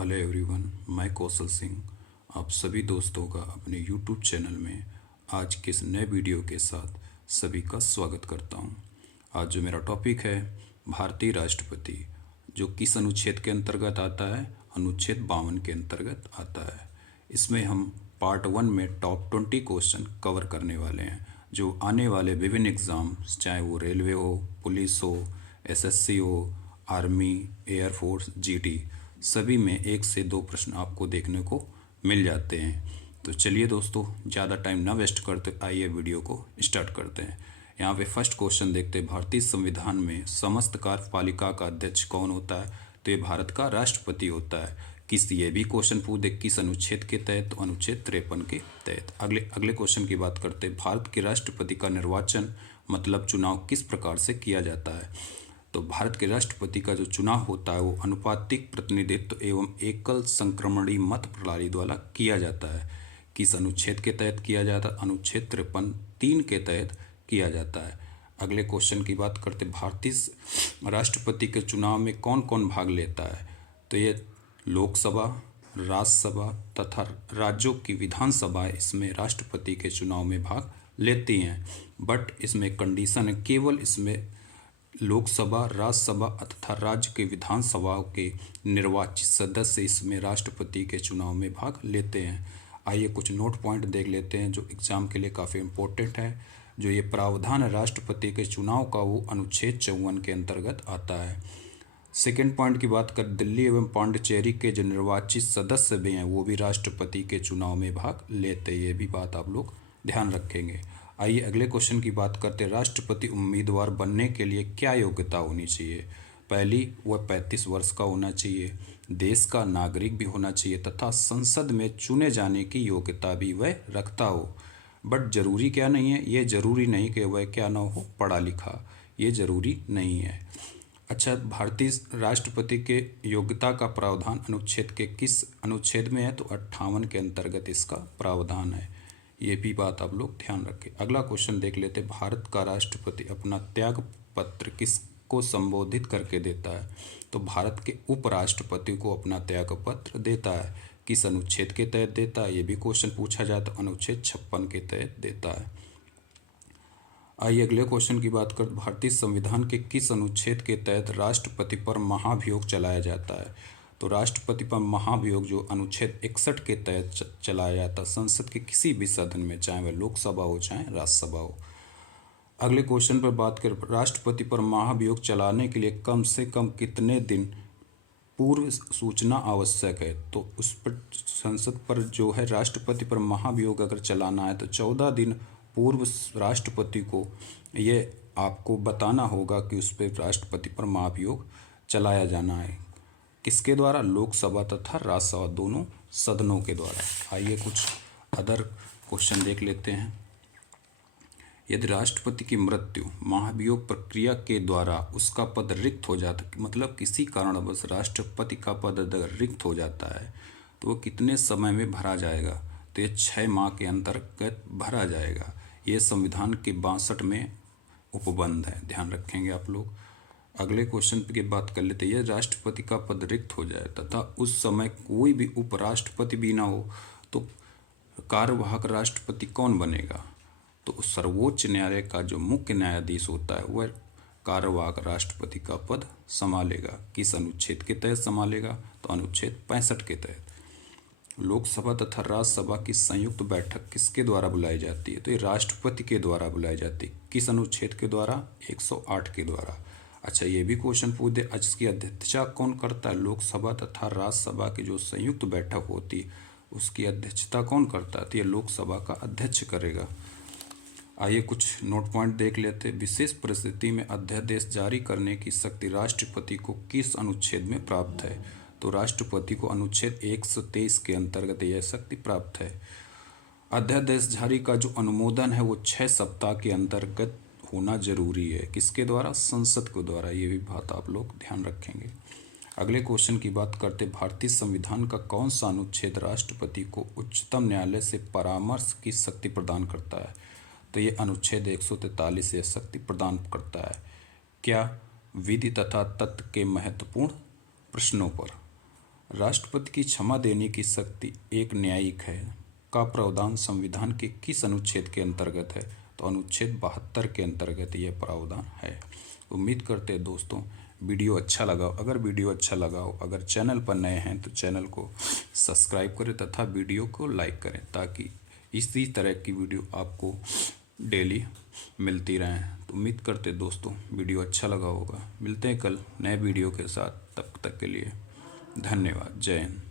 Hello everyone, मैं कौशल सिंह आप सभी दोस्तों का अपने यूट्यूब चैनल में आज के इस नए वीडियो के साथ सभी का स्वागत करता हूं। आज जो मेरा टॉपिक है भारतीय राष्ट्रपति, जो किस अनुच्छेद के अंतर्गत आता है, अनुच्छेद 52 के अंतर्गत आता है। इसमें हम पार्ट 1 में टॉप 20 क्वेश्चन कवर करने वाले हैं, जो आने वाले विभिन्न एग्ज़ाम, चाहे वो रेलवे हो, पुलिस हो, एसएससी हो, आर्मी, एयरफोर्स, जीडी, सभी में 1 से 2 प्रश्न आपको देखने को मिल जाते हैं। तो चलिए दोस्तों, ज़्यादा टाइम ना वेस्ट करते, आइए वीडियो को स्टार्ट करते हैं। यहाँ पे फर्स्ट क्वेश्चन देखते हैं, भारतीय संविधान में समस्त कार्यपालिका का अध्यक्ष कौन होता है? तो ये भारत का राष्ट्रपति होता है। किस ये भी क्वेश्चन पूछ दे किस अनुच्छेद के तहत? तो अनुच्छेद 53 के तहत। अगले क्वेश्चन की बात करते हैं, भारत के राष्ट्रपति का निर्वाचन मतलब चुनाव किस प्रकार से किया जाता है? तो भारत के राष्ट्रपति का जो चुनाव होता है वो अनुपातिक प्रतिनिधित्व एवं एकल संक्रमणी मत प्रणाली द्वारा किया जाता है। किस अनुच्छेद के तहत किया जाता है? अनुच्छेद 53(3) के तहत किया जाता है। अगले क्वेश्चन की बात करते, भारतीय राष्ट्रपति के चुनाव में कौन कौन भाग लेता है? तो ये लोकसभा, राज्यसभा तथा राज्यों की विधानसभाएं इसमें राष्ट्रपति के चुनाव में भाग लेती हैं। बट इसमें कंडीशन है, केवल इसमें लोकसभा, राज्यसभा तथा राज्य के विधानसभाओं के निर्वाचित सदस्य इसमें राष्ट्रपति के चुनाव में भाग लेते हैं। आइए कुछ नोट पॉइंट देख लेते हैं जो एग्जाम के लिए काफ़ी इम्पोर्टेंट है। जो ये प्रावधान है राष्ट्रपति के चुनाव का, वो अनुच्छेद 54 के अंतर्गत आता है। सेकेंड पॉइंट की बात कर, दिल्ली एवं पांडिचेरी के जो निर्वाचित सदस्य भी हैं वो भी राष्ट्रपति के चुनाव में भाग लेते हैं। ये भी बात आप लोग ध्यान रखेंगे। आइए अगले क्वेश्चन की बात करते हैं, राष्ट्रपति उम्मीदवार बनने के लिए क्या योग्यता होनी चाहिए? पहली, वह 35 वर्ष का होना चाहिए, देश का नागरिक भी होना चाहिए तथा संसद में चुने जाने की योग्यता भी वह रखता हो। बट जरूरी क्या नहीं है, ये जरूरी नहीं कि वह क्या ना हो, पढ़ा लिखा, ये जरूरी नहीं है। अच्छा, भारतीय राष्ट्रपति के योग्यता का प्रावधान अनुच्छेद के किस अनुच्छेद में है? तो 58 के अंतर्गत इसका प्रावधान है। ये भी बात आप लोग ध्यान रखें। अगला क्वेश्चन देख लेते, भारत का राष्ट्रपति अपना त्याग पत्र किसको संबोधित करके देता है? तो भारत के उपराष्ट्रपति को अपना त्याग पत्र देता है। किस अनुच्छेद के तहत देता है? ये भी क्वेश्चन पूछा जाए तो अनुच्छेद 56 के तहत देता है। आइए अगले क्वेश्चन की बात कर, भारतीय संविधान के किस अनुच्छेद के तहत राष्ट्रपति पर महाभियोग चलाया जाता है? तो राष्ट्रपति पर महाभियोग जो अनुच्छेद 61 के तहत चलाया जाता है संसद के किसी भी सदन में, चाहे वह लोकसभा हो चाहे राज्यसभा हो। अगले क्वेश्चन पर बात करें, राष्ट्रपति पर महाभियोग चलाने के लिए कम से कम कितने दिन पूर्व सूचना आवश्यक है? तो उस पर संसद पर जो है राष्ट्रपति पर महाभियोग अगर चलाना है तो 14 दिन पूर्व राष्ट्रपति को ये आपको बताना होगा कि उस पर राष्ट्रपति पर महाभियोग चलाया जाना है। किसके द्वारा? लोकसभा तथा राज्यसभा दोनों सदनों के द्वारा। आइए कुछ अदर क्वेश्चन देख लेते हैं। यदि राष्ट्रपति की मृत्यु महाभियोग प्रक्रिया के द्वारा उसका पद रिक्त हो जाता, मतलब किसी कारणवश राष्ट्रपति का पद अगर रिक्त हो जाता है तो वो कितने समय में भरा जाएगा? तो ये 6 माह के अंतर्गत भरा जाएगा। ये संविधान के 62 में उपबंध है, ध्यान रखेंगे आप लोग। अगले क्वेश्चन की बात कर लेते हैं, राष्ट्रपति का पद रिक्त हो जाए तथा उस समय कोई भी उपराष्ट्रपति भी ना हो तो कार्यवाहक राष्ट्रपति कौन बनेगा? तो सर्वोच्च न्यायालय का जो मुख्य न्यायाधीश होता है वह कार्यवाहक राष्ट्रपति का पद संभालेगा। किस अनुच्छेद के तहत संभालेगा? तो अनुच्छेद 65 के तहत। लोकसभा तथा राज्यसभा की संयुक्त बैठक किसके द्वारा बुलाई जाती है? तो ये राष्ट्रपति के द्वारा बुलाई जाती है। किस अनुच्छेद के द्वारा? 108 के द्वारा। अच्छा, ये भी क्वेश्चन पूछ दे, इसकी अध्यक्षता कौन करता है? लोकसभा तथा राज्यसभा की जो संयुक्त बैठक होती है उसकी अध्यक्षता कौन करता है? तो ये लोकसभा का अध्यक्ष करेगा। आइए कुछ नोट पॉइंट देख लेते हैं। विशेष परिस्थिति में अध्यादेश जारी करने की शक्ति राष्ट्रपति को किस अनुच्छेद में प्राप्त है? तो राष्ट्रपति को अनुच्छेद 123 के अंतर्गत यह शक्ति प्राप्त है। अध्यादेश जारी का जो अनुमोदन है वो 6 सप्ताह के अंतर्गत होना जरूरी है। किसके द्वारा? संसद के द्वारा। ये भी बात आप लोग ध्यान रखेंगे। अगले क्वेश्चन की बात करते, भारतीय संविधान का कौन सा अनुच्छेद राष्ट्रपति को उच्चतम न्यायालय से परामर्श की शक्ति प्रदान करता है? तो ये अनुच्छेद 143 से शक्ति प्रदान करता है। क्या? विधि तथा तत्व के महत्वपूर्ण प्रश्नों पर। राष्ट्रपति की क्षमा देने की शक्ति एक न्यायिक है का प्रावधान संविधान के किस अनुच्छेद के अंतर्गत है? तो अनुच्छेद 72 के अंतर्गत यह प्रावधान है। उम्मीद करते हैं दोस्तों वीडियो अच्छा लगा। अगर वीडियो अच्छा लगा हो, अगर चैनल पर नए हैं तो चैनल को सब्सक्राइब करें तथा वीडियो को लाइक करें ताकि इसी तरह की वीडियो आपको डेली मिलती रहें। तो उम्मीद करते दोस्तों वीडियो अच्छा लगा होगा। मिलते हैं कल नए वीडियो के साथ, तब तक के लिए धन्यवाद। जय हिंद।